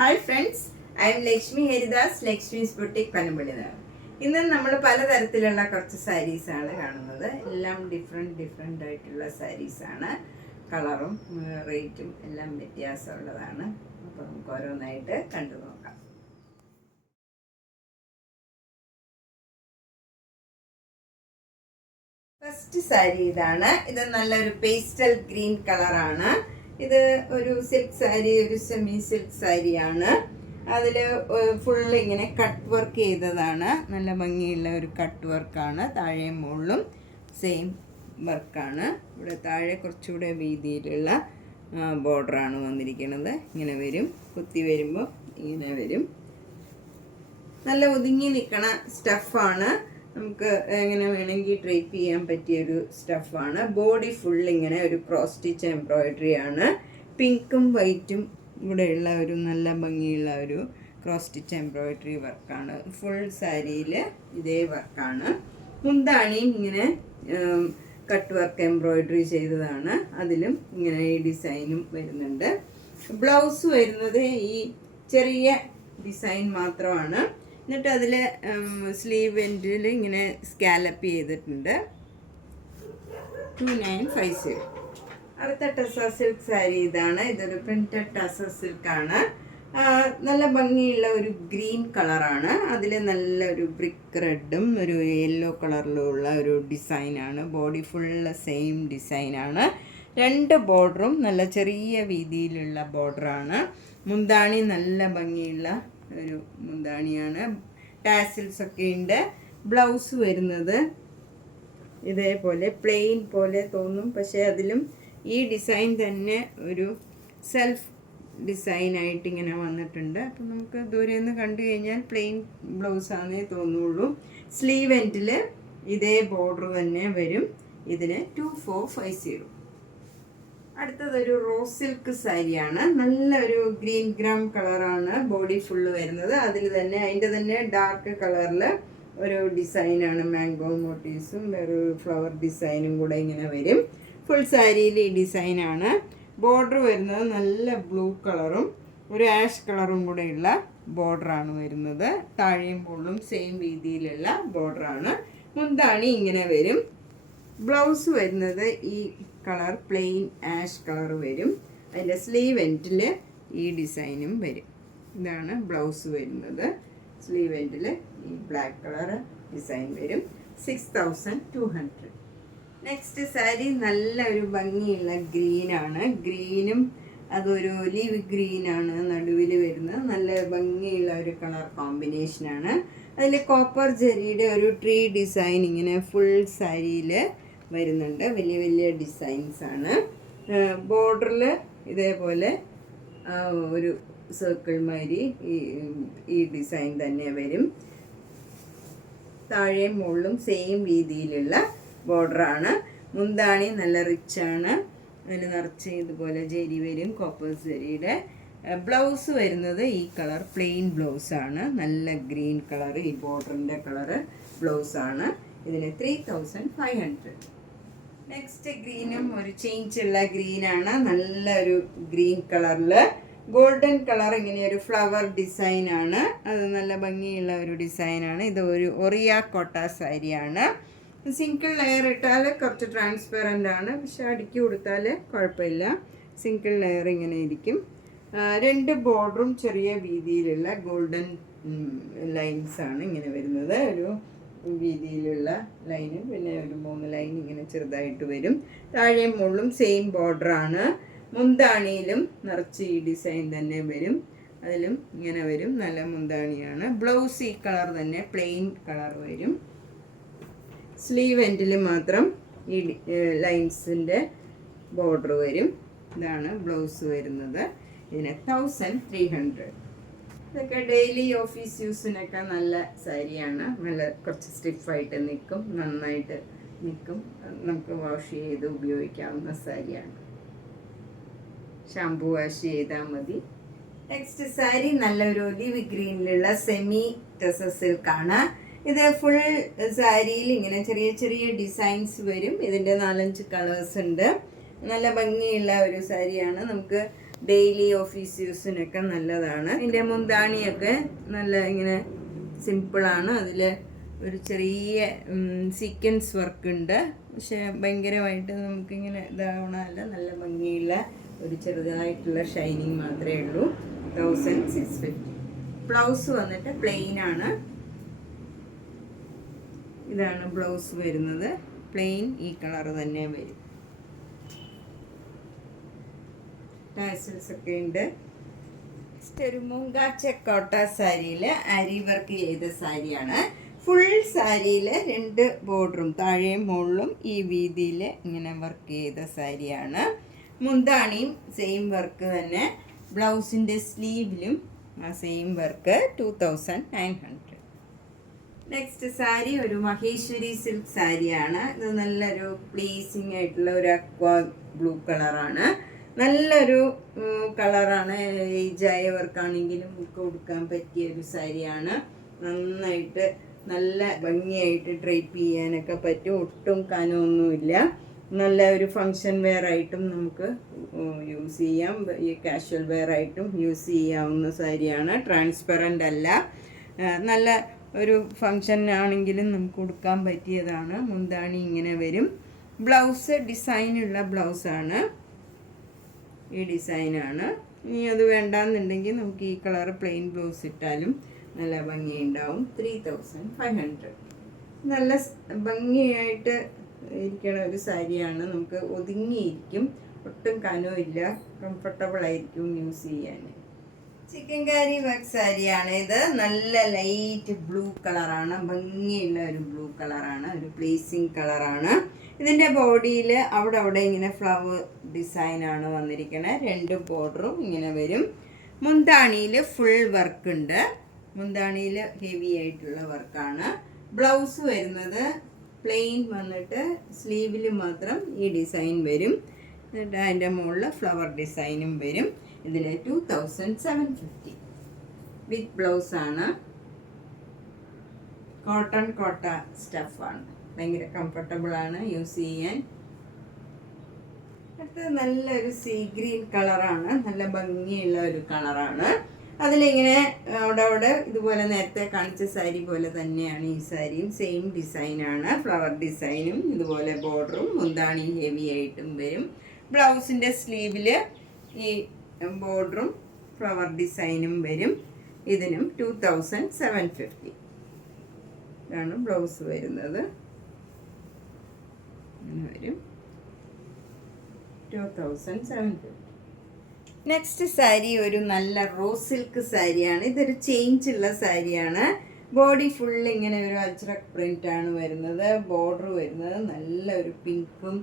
Hi friends, I am Lakshmi Haridas, Lakshmi's boutique പനമ്പള്ളിതാണ്. ഇന്ന് നമ്മൾ പലതരത്തിലുള്ള കുറച്ച് സാരീസാണ് കാണുന്നത്. എല്ലാം ഡിഫറെൻ്റ് ആയിട്ടുള്ള സാരീസാണ്. കളറും റേറ്റും എല്ലാം വ്യത്യാസമുള്ളതാണ്. അപ്പോൾ നമുക്ക് ഓരോന്നായിട്ട് കണ്ടു നോക്കാം. ഫസ്റ്റ് സാരി ഇതാണ്. ഇത് നല്ലൊരു പേസ്റ്റൽ ഗ്രീൻ കളറാണ്. ഇത് ഒരു സിൽക്ക് സാരി, ഒരു സെമി സിൽക്ക് സാരിയാണ്. അതിൽ ഫുള്ള് ഇങ്ങനെ കട്ട് വർക്ക് ചെയ്തതാണ്. നല്ല ഭംഗിയുള്ള ഒരു കട്ട് വർക്കാണ്. താഴെയും മുകളിലും സെയിം വർക്കാണ്. ഇവിടെ താഴെ കുറച്ചുകൂടെ വീതിയിലുള്ള ബോർഡറാണ് വന്നിരിക്കുന്നത്. ഇങ്ങനെ വരും, കുത്തി വരുമ്പോൾ ഇങ്ങനെ വരും. നല്ല ഒതുങ്ങി നിൽക്കണ സ്റ്റഫാണ്. നമുക്ക് എങ്ങനെ വേണമെങ്കിൽ ഡ്രേപ്പ് ചെയ്യാൻ പറ്റിയൊരു സ്റ്റഫാണ്. ബോഡി ഫുൾ ഇങ്ങനെ ഒരു ക്രോസ് സ്റ്റിച്ച് എംബ്രോയിഡറി ആണ്. പിങ്കും വൈറ്റും ഇവിടെയുള്ള ഒരു നല്ല ഭംഗിയുള്ള ഒരു ക്രോസ് സ്റ്റിച്ച് എംബ്രോയിഡറി വർക്കാണ്. ഫുൾ സാരിയിൽ ഇതേ വർക്കാണ്. മുന്താണിയും ഇങ്ങനെ കട്ട് വർക്ക് എംബ്രോയിഡറി ചെയ്തതാണ്. അതിലും ഇങ്ങനെ ഈ ഡിസൈനും വരുന്നുണ്ട്. ബ്ലൗസ് വരുന്നത് ഈ ചെറിയ ഡിസൈൻ മാത്രമാണ്. എന്നിട്ട് അതിൽ സ്ലീവ് എൻഡിൽ ഇങ്ങനെ സ്കാലപ്പ് ചെയ്തിട്ടുണ്ട്. 2950. അടുത്ത ടസ സിൽക്ക് സാരി ഇതാണ്. ഇതൊരു പ്രിന്റഡ് ടസ സിൽക്കാണ്. നല്ല ഭംഗിയുള്ള ഒരു ഗ്രീൻ കളറാണ്. അതിൽ നല്ലൊരു ബ്രിക്ക് റെഡും ഒരു യെല്ലോ കളറിലുള്ള ഒരു ഡിസൈനാണ്. ബോഡി ഫുള്ള് സെയിം ഡിസൈനാണ്. രണ്ട് ബോർഡറും നല്ല ചെറിയ വീതിയിലുള്ള ബോർഡറാണ്. മുന്താണി നല്ല ഭംഗിയുള്ള ഒരു മുന്താണിയാണ്. ടാസിൽസ് ഒക്കെ ഉണ്ട്. ബ്ലൗസ് വരുന്നത് ഇതേപോലെ പ്ലെയിൻ പോലെ തോന്നും, പക്ഷേ അതിലും ഈ ഡിസൈൻ തന്നെ ഒരു സെൽഫ് ഡിസൈനായിട്ട് ഇങ്ങനെ വന്നിട്ടുണ്ട്. അപ്പം നമുക്ക് ദൂരെ നിന്ന് കണ്ടു കഴിഞ്ഞാൽ പ്ലെയിൻ ബ്ലൗസാണെന്നേ തോന്നുള്ളൂ. സ്ലീവ് എൻഡിൽ ഇതേ ബോർഡർ തന്നെ വരും. ഇതിന് 2450. അടുത്തതൊരു റോസ് സിൽക്ക് സാരിയാണ്. നല്ലൊരു ഗ്രീൻ ഗ്രാം കളറാണ് ബോഡി ഫുള്ള് വരുന്നത്. അതിൽ തന്നെ അതിൻ്റെ തന്നെ ഡാർക്ക് കളറിൽ ഒരു ഡിസൈനാണ്. മാംഗോ മോട്ടീവ്സും വേറൊരു ഫ്ലവർ ഡിസൈനും കൂടെ ഇങ്ങനെ വരും. ഫുൾ സാരിയിൽ ഈ ഡിസൈനാണ്. ബോർഡർ വരുന്നത് നല്ല ബ്ലൂ കളറും ഒരു ആഷ് കളറും കൂടെയുള്ള ബോർഡറാണ് വരുന്നത്. താഴെയും മുകളിലും സെയിം രീതിയിലുള്ള ബോർഡറാണ്. മുന്താണി ഇങ്ങനെ വരും. ബ്ലൗസ് വരുന്നത് ഈ കളർ പ്ലെയിൻ ആഷ് കളർ വരും. അതിൻ്റെ സ്ലീവ് എൻഡിൽ ഈ ഡിസൈനും വരും. ഇതാണ് ബ്ലൗസ് വരുന്നത്. സ്ലീവ് എൻഡിൽ ഈ ബ്ലാക്ക് കളർ ഡിസൈൻ വരും. 6200. നെക്സ്റ്റ് സാരി നല്ല ഒരു ഭംഗിയുള്ള ഗ്രീനാണ്. ഗ്രീനും അതൊരു ഒലിവ് ഗ്രീനാണ് നടുവിൽ വരുന്നത്. നല്ല ഭംഗിയുള്ള ഒരു കളർ കോമ്പിനേഷനാണ്. അതിൽ കോപ്പർ ജെറിയുടെ ഒരു ട്രീ ഡിസൈൻ ഇങ്ങനെ ഫുൾ സാരിയിൽ വരുന്നുണ്ട്. വലിയ വലിയ ഡിസൈൻസാണ്. ബോർഡറിൽ ഇതേപോലെ ഒരു സർക്കിൾ മാതിരി ഈ ഡിസൈൻ തന്നെ വരും. താഴെയും മുകളിലും സെയിം രീതിയിലുള്ള ബോർഡറാണ്. മുന്താണി നല്ല റിച്ചാണ്. അതിൽ നിറച്ച് ഇതുപോലെ ജെരി വരും, കോപ്പർ ജെരിയുടെ. ബ്ലൗസ് വരുന്നത് ഈ കളർ പ്ലെയിൻ ബ്ലൗസാണ്. നല്ല ഗ്രീൻ കളർ, ഈ ബോർഡറിൻ്റെ കളറ് ബ്ലൗസാണ്. ഇതിന് 3500. നെക്സ്റ്റ് ഗ്രീനും ഒരു ചേഞ്ചുള്ള ഗ്രീനാണ്. നല്ലൊരു ഗ്രീൻ കളറിൽ ഗോൾഡൻ കളർ ഇങ്ങനെ ഒരു ഫ്ലവർ ഡിസൈനാണ്. അത് നല്ല ഭംഗിയുള്ള ഒരു ഡിസൈനാണ്. ഇത് ഒരു ഒറിയ കോട്ട സാരിയാണ്. സിംഗിൾ ലെയർ ഇട്ടാൽ കുറച്ച് ട്രാൻസ്പെറൻ്റ് ആണ്, പക്ഷെ അടുക്കി കൊടുത്താൽ കുഴപ്പമില്ല. സിംഗിൾ ലെയർ ഇങ്ങനെ ഇരിക്കും. രണ്ട് ബോർഡറും ചെറിയ വീതിയിലുള്ള ഗോൾഡൻ ലൈൻസാണ് ഇങ്ങനെ വരുന്നത്. ഒരു വീതിയിലുള്ള ലൈനും പിന്നെ ഒരു 3 ലൈൻ ഇങ്ങനെ ചെറുതായിട്ട് വരും. താഴെയും മുകളിലും സെയിം ബോർഡറാണ്. മുന്താണിയിലും നിറച്ച് ഈ ഡിസൈൻ തന്നെ വരും. അതിലും ഇങ്ങനെ വരും. നല്ല മുന്താണിയാണ്. ബ്ലൗസ് ഈ കളർ തന്നെ പ്ലെയിൻ കളർ വരും. സ്ലീവ് എൻഡിൽ മാത്രം ഈ ലൈൻസിൻ്റെ ബോർഡർ വരും. ഇതാണ് ബ്ലൗസ് വരുന്നത്. ഇതിന് 1300. ഇതൊക്കെ ഡെയിലി ഓഫീസ് യൂസിനൊക്കെ നല്ല സാരിയാണ്. നല്ല കുറച്ച് സ്റ്റിഫായിട്ട് നിൽക്കും, നന്നായിട്ട് നിൽക്കും. നമുക്ക് വാഷ് ചെയ്ത് ഉപയോഗിക്കാവുന്ന സാരിയാണ്. ഷാമ്പു വാഷ് ചെയ്താൽ മതി. നെക്സ്റ്റ് സാരി നല്ലൊരു ഒലിവ് ഗ്രീനിലുള്ള സെമി ടസ സിൽക്കാണ്. ഇത് ഫുൾ സാരിയിൽ ഇങ്ങനെ ചെറിയ ചെറിയ ഡിസൈൻസ് വരും. ഇതിൻ്റെ 4-5 കളേഴ്സ് ഉണ്ട്. നല്ല ഭംഗിയുള്ള ഒരു സാരിയാണ്. നമുക്ക് ഡെയിലി ഓഫീസ് യൂസിനൊക്കെ നല്ലതാണ്. ഇതിൻ്റെ മുന്താണിയൊക്കെ നല്ല ഇങ്ങനെ സിമ്പിളാണ്. അതിൽ ഒരു ചെറിയ സീക്വൻസ് വർക്ക് ഉണ്ട്, പക്ഷെ ഭയങ്കരമായിട്ട് നമുക്കിങ്ങനെ ഇതാവണമല്ല. നല്ല ഭംഗിയുള്ള ഒരു ചെറുതായിട്ടുള്ള ഷൈനിങ് മാത്രമേ ഉള്ളൂ. 1650. ബ്ലൗസ് വന്നിട്ട് പ്ലെയിൻ ആണ്. ഇതാണ് ബ്ലൗസ് വരുന്നത്. പ്ലെയിൻ ഈ കളർ തന്നെ വരും. ടാസൽസ് ഒക്കെ ഉണ്ട്. ഒരു മുങ്കാച്ച കോട്ട സാരിയിൽ അരി വർക്ക് ചെയ്ത സാരിയാണ്. ഫുൾ സാരിയിൽ 2 ബോർഡറും താഴെയും മുകളിലും ഈ വീതിയിൽ ഇങ്ങനെ വർക്ക് ചെയ്ത സാരിയാണ്. മുന്താണിയും സെയിം വർക്ക് തന്നെ. ബ്ലൗസിൻ്റെ സ്ലീവിലും ആ സെയിം വർക്ക്. 2900. നെക്സ്റ്റ് സാരി ഒരു മഹേശ്വരി സിൽക്ക് സാരിയാണ്. ഇത് നല്ലൊരു പ്ലീസിങ് ആയിട്ടുള്ള ഒരു അക്വാ ബ്ലൂ കളറാണ്. നല്ലൊരു കളറാണ്. ഏജായവർക്കാണെങ്കിലും ഒക്കെ ഉടുക്കാൻ പറ്റിയ ഒരു സാരിയാണ്. നന്നായിട്ട് നല്ല ഭംഗിയായിട്ട് ഡ്രൈപ്പ് ചെയ്യാനൊക്കെ പറ്റും. ഒട്ടും കനമൊന്നുമില്ല. നല്ല ഒരു ഫങ്ഷൻ വെയർ ആയിട്ടും നമുക്ക് യൂസ് ചെയ്യാം. ഈ കാഷ്വൽ വെയർ ആയിട്ടും യൂസ് ചെയ്യാവുന്ന സാരിയാണ്. ട്രാൻസ്പെറൻ്റ് അല്ല. നല്ല ഒരു ഫങ്ഷൻ ആണെങ്കിലും നമുക്ക് ഉടുക്കാൻ പറ്റിയതാണ്. മുന്താണി ഇങ്ങനെ വരും. ബ്ലൗസ് ഡിസൈനുള്ള ബ്ലൗസാണ്. ഈ ഡിസൈനാണ്. ഇനി അത് വേണ്ടാന്നുണ്ടെങ്കിൽ നമുക്ക് ഈ കളർ പ്ലെയിൻ ബ്ലൗസ് ഇട്ടാലും നല്ല ഭംഗിയുണ്ടാവും. 3500. നല്ല ഭംഗിയായിട്ട് ഇരിക്കണ ഒരു സാരിയാണ്. നമുക്ക് ഒതുങ്ങിയിരിക്കും. ഒട്ടും കനമില്ല. കംഫർട്ടബിൾ ആയിരിക്കും യൂസ് ചെയ്യാൻ. ചിക്കൻകാരി വർക്ക് സാരിയാണ് ഇത്. നല്ല ലൈറ്റ് ബ്ലൂ കളറാണ്. ഭംഗിയുള്ള ഒരു ബ്ലൂ കളറാണ്. ഒരു പ്ലീസിങ് കളറാണ്. ഇതിൻ്റെ ബോഡിയിൽ അവിടെ ഇങ്ങനെ ഫ്ലവർ ഡിസൈനാണ് വന്നിരിക്കുന്നത്. 2 ബോർഡറും ഇങ്ങനെ വരും. മുന്താണിയിൽ ഫുൾ വർക്ക് ഉണ്ട്. മുന്താണിയിൽ ഹെവി ആയിട്ടുള്ള വർക്കാണ്. ബ്ലൗസ് വരുന്നത് പ്ലെയിൻ വന്നിട്ട് സ്ലീവിൽ മാത്രം ഈ ഡിസൈൻ വരും. എന്നിട്ട് അതിൻ്റെ മുകളിൽ ഫ്ലവർ ഡിസൈനും വരും. ഇതിന് 2750 വിത്ത് ബ്ലൗസാണ്. കോട്ട സ്റ്റഫാണ്. ഭയങ്കര കംഫർട്ടബിളാണ് യൂസ് ചെയ്യാൻ. അടുത്തത് നല്ലൊരു സീ ഗ്രീൻ കളറാണ്. നല്ല ഭംഗിയുള്ള ഒരു കളറാണ്. അതിലിങ്ങനെ അവിടെ ഇതുപോലെ നേരത്തെ കാണിച്ച സാരി പോലെ തന്നെയാണ് ഈ സാരിയും. സെയിം ഡിസൈനാണ്. ഫ്ലവർ ഡിസൈനും ഇതുപോലെ ബോർഡറും മുന്താണി ഹെവി ആയിട്ടും വരും. ബ്ലൗസിൻ്റെ സ്ലീവിൽ ഈ ബോർഡറും ഫ്ലവർ ഡിസൈനും വരും. ഇതിനും 2750 ഇതാണ് ബ്ലൗസ് വരുന്നത്. വരും 2750. നെക്സ്റ്റ് സാരി ഒരു നല്ല റോസ് സിൽക്ക് സാരിയാണ്. ഇതൊരു ചേഞ്ച് ഉള്ള സാരിയാണ്. ബോഡി ഫുൾ ഇങ്ങനെ ഒരു അജ്രക് പ്രിൻ്റാണ് വരുന്നത്. ബോർഡർ വരുന്നത് നല്ലൊരു പിങ്കും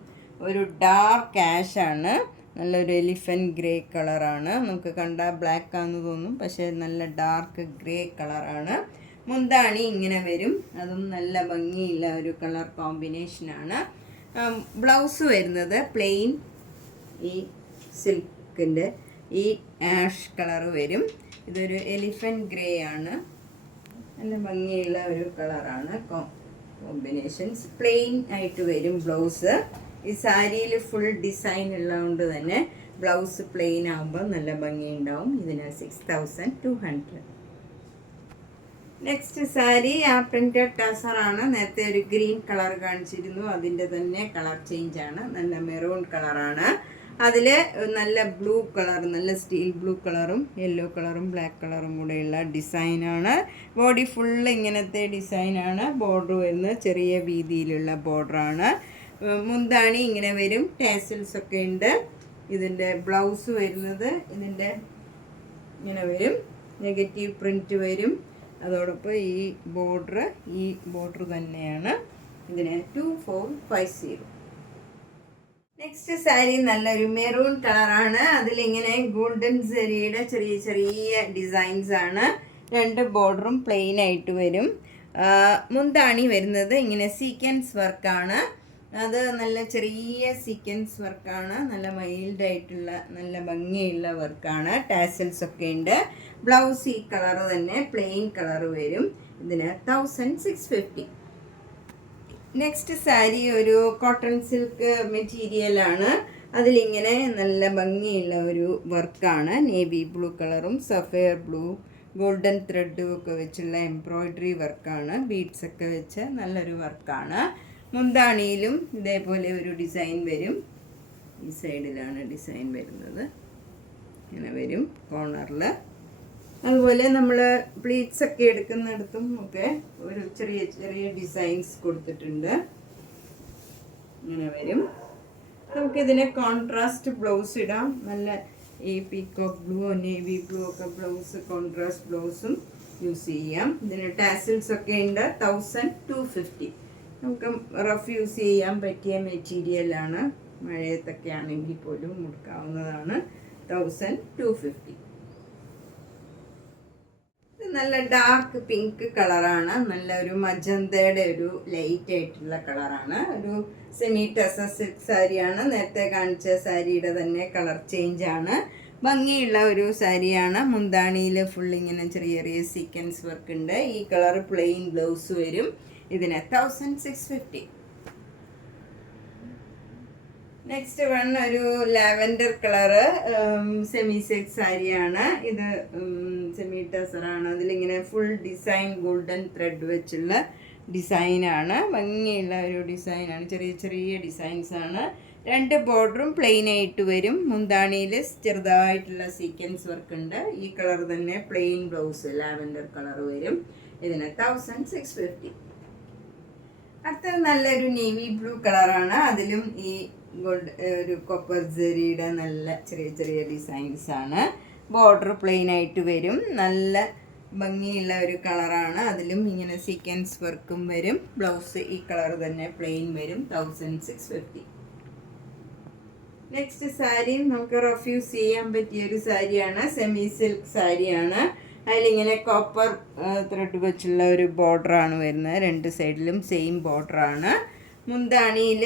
ഒരു ഡാർക്ക് ആഷാണ്. നല്ലൊരു എലിഫൻറ്റ് ഗ്രേ കളറാണ്. നമുക്ക് കണ്ടാൽ ബ്ലാക്ക് ആണെന്ന് തോന്നും, പക്ഷേ നല്ല ഡാർക്ക് ഗ്രേ കളറാണ്. മുന്താണി ഇങ്ങനെ വരും. അതും നല്ല ഭംഗിയുള്ള ഒരു കളർ കോമ്പിനേഷനാണ്. ബ്ലൗസ് വരുന്നത് പ്ലെയിൻ ഈ സിൽക്കിൻ്റെ ഈ ആഷ് കളർ വരും. ഇതൊരു എലിഫൻറ്റ് ഗ്രേ ആണ്. നല്ല ഭംഗിയുള്ള ഒരു കളറാണ്. കോമ്പിനേഷൻസ് പ്ലെയിൻ ആയിട്ട് വരും ബ്ലൗസ്. ഈ സാരിയിൽ ഫുൾ ഡിസൈൻ ഉള്ളതുകൊണ്ട് തന്നെ ബ്ലൗസ് പ്ലെയിൻ ആകുമ്പോൾ നല്ല ഭംഗിയുണ്ടാവും. ഇതിന് 6200. നെക്സ്റ്റ് സാരി ആ പ്രിൻറ്റഡ് ടസറാണ്. നേരത്തെ ഒരു ഗ്രീൻ കളർ കാണിച്ചിരുന്നു. അതിൻ്റെ തന്നെ കളർ ചേഞ്ചാണ്. നല്ല മെറൂൺ കളറാണ്. അതിൽ നല്ല ബ്ലൂ കളർ, നല്ല സ്റ്റീൽ ബ്ലൂ കളറും യെല്ലോ കളറും ബ്ലാക്ക് കളറും കൂടെയുള്ള ഡിസൈനാണ്. ബോഡി ഫുള്ള് ഇങ്ങനത്തെ ഡിസൈനാണ്. ബോർഡർ വരുന്നത് ചെറിയ വീതിയിലുള്ള ബോർഡറാണ്. മുന്താണി ഇങ്ങനെ വരും. ടാസൽസ് ഒക്കെ ഉണ്ട്. ഇതിൻ്റെ ബ്ലൗസ് വരുന്നത് ഇതിൻ്റെ ഇങ്ങനെ വരും. നെഗറ്റീവ് പ്രിൻറ്റ് വരും. അതോടൊപ്പം ഈ ബോർഡർ തന്നെയാണ്. ഇതിന് 2450. നെക്സ്റ്റ് സാരി നല്ലൊരു മെറൂൺ കളറാണ്. അതിലിങ്ങനെ ഗോൾഡൻ സെറിയുടെ ചെറിയ ചെറിയ ഡിസൈൻസ് ആണ്. 2 ബോർഡറും പ്ലെയിൻ ആയിട്ട് വരും. മുന്താണി വരുന്നത് ഇങ്ങനെ സീക്വൻസ് വർക്കാണ്. അത് നല്ല ചെറിയ സീക്വൻസ് വർക്കാണ്. നല്ല മൈൽഡായിട്ടുള്ള നല്ല ഭംഗിയുള്ള വർക്കാണ്. ടാസൽസ് ഒക്കെ ഉണ്ട്. ബ്ലൗസ് ഈ കളർ തന്നെ പ്ലെയിൻ കളർ വരും. ഇതിന് 1650. നെക്സ്റ്റ് സാരി ഒരു കോട്ടൺ സിൽക്ക് മെറ്റീരിയലാണ്. അതിലിങ്ങനെ നല്ല ഭംഗിയുള്ള ഒരു വർക്കാണ്. നേവി ബ്ലൂ കളറും സഫയർ ബ്ലൂ ഗോൾഡൻ ത്രെഡും ഒക്കെ വെച്ചുള്ള എംബ്രോയ്ഡറി വർക്കാണ്. ബീഡ്സൊക്കെ വെച്ച് നല്ലൊരു വർക്കാണ്. മുന്താണിയിലും ഇതേപോലെ ഒരു ഡിസൈൻ വരും. ഈ സൈഡിലാണ് ഡിസൈൻ വരുന്നത്, ഇങ്ങനെ വരും കോർണറിൽ. അതുപോലെ നമ്മൾ പ്ലീറ്റ്സൊക്കെ എടുക്കുന്നിടത്തും ഒക്കെ ഒരു ചെറിയ ചെറിയ ഡിസൈൻസ് കൊടുത്തിട്ടുണ്ട്. ഇങ്ങനെ വരും. നമുക്കിതിന് കോൺട്രാസ്റ്റ് ബ്ലൗസ് ഇടാം. നല്ല ഈ പീക്കോക്ക് ബ്ലൂ നേവി ബ്ലൂ ഒക്കെ ബ്ലൗസ് കോൺട്രാസ്റ്റ് ബ്ലൗസും യൂസ് ചെയ്യാം. ഇതിന് ടാസിൽസ് ഒക്കെ ഉണ്ട്. 1250. നമുക്ക് റഫ് യൂസ് ചെയ്യാൻ പറ്റിയ മെറ്റീരിയലാണ്. മഴയത്തൊക്കെ ആണെങ്കിൽ പോലും മുടുക്കാവുന്നതാണ്. 1250. ഇത് നല്ല ഡാർക്ക് പിങ്ക് കളറാണ്. നല്ല ഒരു മജന്തയുടെ ഒരു ലൈറ്റ് ആയിട്ടുള്ള കളറാണ്. ഒരു സെമി ടസ സിൽക്ക് സാരിയാണ്. നേരത്തെ കാണിച്ച സാരിയുടെ തന്നെ കളർ ചേഞ്ച് ആണ്. ഭംഗിയുള്ള ഒരു സാരിയാണ്. മുന്താണിയിൽ ഫുൾ ഇങ്ങനെ ചെറിയ ചെറിയ സീക്വൻസ് വർക്ക് ഉണ്ട്. ഈ കളർ പ്ലെയിൻ ബ്ലൗസ് വരും. ഇതിന് 1650. നെക്സ്റ്റ് വൺ ഒരു ലാവൻഡർ കളറ് സെമി സിൽക്ക് സാരിയാണ്. ഇത് സെമി ടസറാണ്. അതിലിങ്ങനെ ഫുൾ ഡിസൈൻ ഗോൾഡൻ ത്രെഡ് വെച്ചുള്ള ഡിസൈനാണ്. ഭംഗിയുള്ള ഒരു ഡിസൈനാണ്. ചെറിയ ചെറിയ ഡിസൈൻസാണ്. 2 ബോർഡറും പ്ലെയിൻ ആയിട്ട് വരും. മുന്താണിയിൽ ചെറുതായിട്ടുള്ള സീക്വൻസ് വർക്ക് ഉണ്ട്. ഈ കളർ തന്നെ പ്ലെയിൻ ബ്ലൗസ് ലാവൻഡർ കളർ വരും. ഇതിന് 1650. അടുത്തത് നല്ലൊരു നേവി ബ്ലൂ കളറാണ്. അതിലും ഈ ഗോൾഡ് ഒരു കോപ്പർ ജെറിയുടെ നല്ല ചെറിയ ചെറിയ ഡിസൈൻസ് ആണ്. ബോർഡർ പ്ലെയിൻ ആയിട്ട് വരും. നല്ല ഭംഗിയുള്ള ഒരു കളറാണ്. അതിലും ഇങ്ങനെ സീക്വൻസ് വർക്കും വരും. ബ്ലൗസ് ഈ കളർ തന്നെ പ്ലെയിൻ വരും. 1650. നെക്സ്റ്റ് സാരിയും നമുക്ക് റഫ് യൂസ് ചെയ്യാൻ പറ്റിയ ഒരു സാരിയാണ്. സെമി സിൽക്ക് സാരിയാണ്. അതിലിങ്ങനെ കോപ്പർ ത്രെഡ് വെച്ചുള്ള ഒരു ബോർഡറാണ് വരുന്നത്. 2 സൈഡിലും സെയിം ബോർഡറാണ്. മുന്താണിയിൽ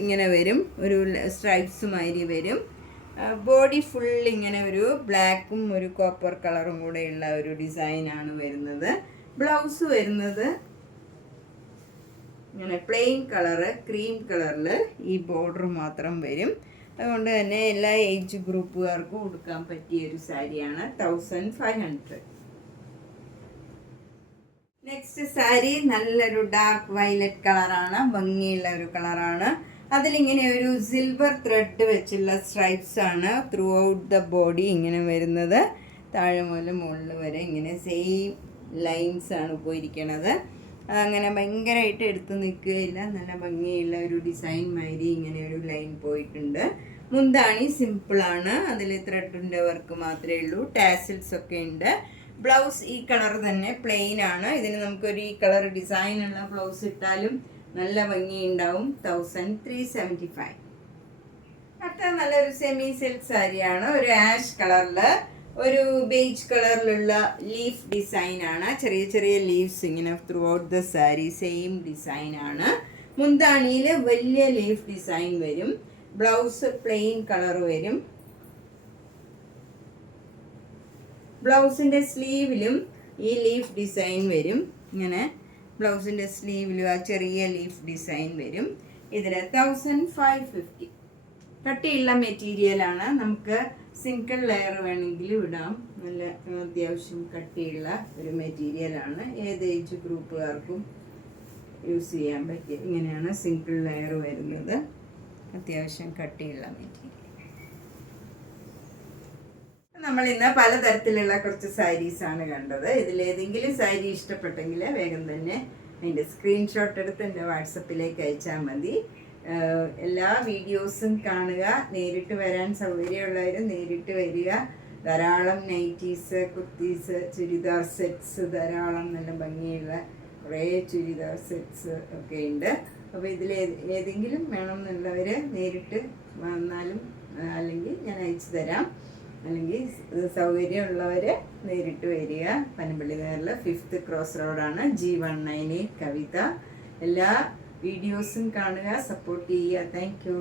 ഇങ്ങനെ വരും. ഒരു സ്ട്രൈപ്സ് മാതിരി വരും. ബോഡി ഫുൾ ഇങ്ങനെ ഒരു ബ്ലാക്കും ഒരു കോപ്പർ കളറും കൂടെയുള്ള ഒരു ഡിസൈനാണ് വരുന്നത്. ബ്ലൗസ് വരുന്നത് ഇങ്ങനെ പ്ലെയിൻ കളറ് ക്രീം കളറിൽ ഈ ബോർഡർ മാത്രം വരും. അതുകൊണ്ട് തന്നെ എല്ലാ ഏജ് ഗ്രൂപ്പുകാർക്കും ഉടുക്കാൻ പറ്റിയ ഒരു സാരിയാണ്. 1500. നെക്സ്റ്റ് സാരി നല്ലൊരു ഡാർക്ക് വയലറ്റ് കളറാണ്. ഭംഗിയുള്ള ഒരു കളറാണ്. അതിലിങ്ങനെ ഒരു സിൽവർ ത്രെഡ് വെച്ചുള്ള സ്ട്രൈപ്സ് ആണ് ത്രൂ ഔട്ട് ദ ബോഡി ഇങ്ങനെ വരുന്നത്. താഴെ മുതൽ മുകളിൽ വരെ ഇങ്ങനെ സെയിം ലൈൻസ് ആണ് പോയിരിക്കണത്. അതങ്ങനെ ഭയങ്കരമായിട്ട് എടുത്ത് നിൽക്കുകയില്ല. നല്ല ഭംഗിയുള്ള ഒരു ഡിസൈൻ മാതിരി ഇങ്ങനെ ഒരു ലൈൻ പോയിട്ടുണ്ട്. മുന്താണി സിമ്പിളാണ്. അതിൽ ത്രെഡിൻ്റെ വർക്ക് മാത്രമേ ഉള്ളൂ. ടാസിൽസ് ഒക്കെ ഉണ്ട്. ബ്ലൗസ് ഈ കളർ തന്നെ പ്ലെയിൻ ആണ്. ഇതിന് നമുക്കൊരു ഈ കളർ ഡിസൈനുള്ള ബ്ലൗസ് ഇട്ടാലും നല്ല ഭംഗിയുണ്ടാവും. 1375. അടുത്ത നല്ലൊരു സെമി സിൽക്ക് സാരിയാണ്. ഒരു ആഷ് കളറിൽ ഒരു ബേജ് കളറിലുള്ള ലീഫ് ഡിസൈനാണ്. ചെറിയ ചെറിയ ലീവ്സ് ഇങ്ങനെ through out the sari same ഡിസൈനാണ്. മുന്താണിയിൽ വലിയ ലീഫ് ഡിസൈൻ വരും. ബ്ലൗസ് പ്ലെയിൻ കളർ വരും. ബ്ലൗസിൻ്റെ സ്ലീവിലും ഈ ലീഫ് ഡിസൈൻ വരും. ഇങ്ങനെ ബ്ലൗസിൻ്റെ സ്ലീവിലും ആ ചെറിയ ലീഫ് ഡിസൈൻ വരും. ഇതിന് 1550. കട്ടിയുള്ള മെറ്റീരിയലാണ്. നമുക്ക് സിംഗിൾ ലെയർ വേണമെങ്കിലും ഇടാം. നല്ല അത്യാവശ്യം കട്ടിയുള്ള ഒരു മെറ്റീരിയലാണ്. ഏത് ഏജ് ഗ്രൂപ്പുകാർക്കും യൂസ് ചെയ്യാൻ പറ്റിയ ഇങ്ങനെയാണ് സിംഗിൾ ലെയർ വരുന്നത്. അത്യാവശ്യം കട്ടിയുള്ള മെറ്റീരിയൽ. നമ്മൾ ഇന്ന് പലതരത്തിലുള്ള കുറച്ച് സാരീസാണ് കണ്ടത്. ഇതിലേതെങ്കിലും സാരി ഇഷ്ടപ്പെട്ടെങ്കിൽ വേഗം തന്നെ അതിൻ്റെ സ്ക്രീൻഷോട്ട് എടുത്ത് എൻ്റെ വാട്സപ്പിലേക്ക് അയച്ചാൽ മതി. എല്ലാ വീഡിയോസും കാണുക. നേരിട്ട് വരാൻ സൗകര്യമുള്ളവർ നേരിട്ട് വരിക. ധാരാളം നൈറ്റീസ്, കുർത്തീസ്, ചുരിദാർ സെറ്റ്സ്, ധാരാളം നല്ല ഭംഗിയുള്ള കുറേ ചുരിദാർ സെറ്റ്സ് ഒക്കെ ഉണ്ട്. അപ്പോൾ ഇതിൽ ഏതെങ്കിലും വേണമെന്നുള്ളവർ നേരിട്ട് വന്നാലും അല്ലെങ്കിൽ ഞാൻ അയച്ചു തരാം. അല്ലെങ്കിൽ സൗകര്യമുള്ളവർ നേരിട്ട് വരിക. പനമ്പള്ളി നേരിൽ 5th ക്രോസ് റോഡാണ്. G198 കവിത. എല്ലാ വീഡിയോസും കാണുക, സപ്പോർട്ട് ചെയ്യുക. Thank you.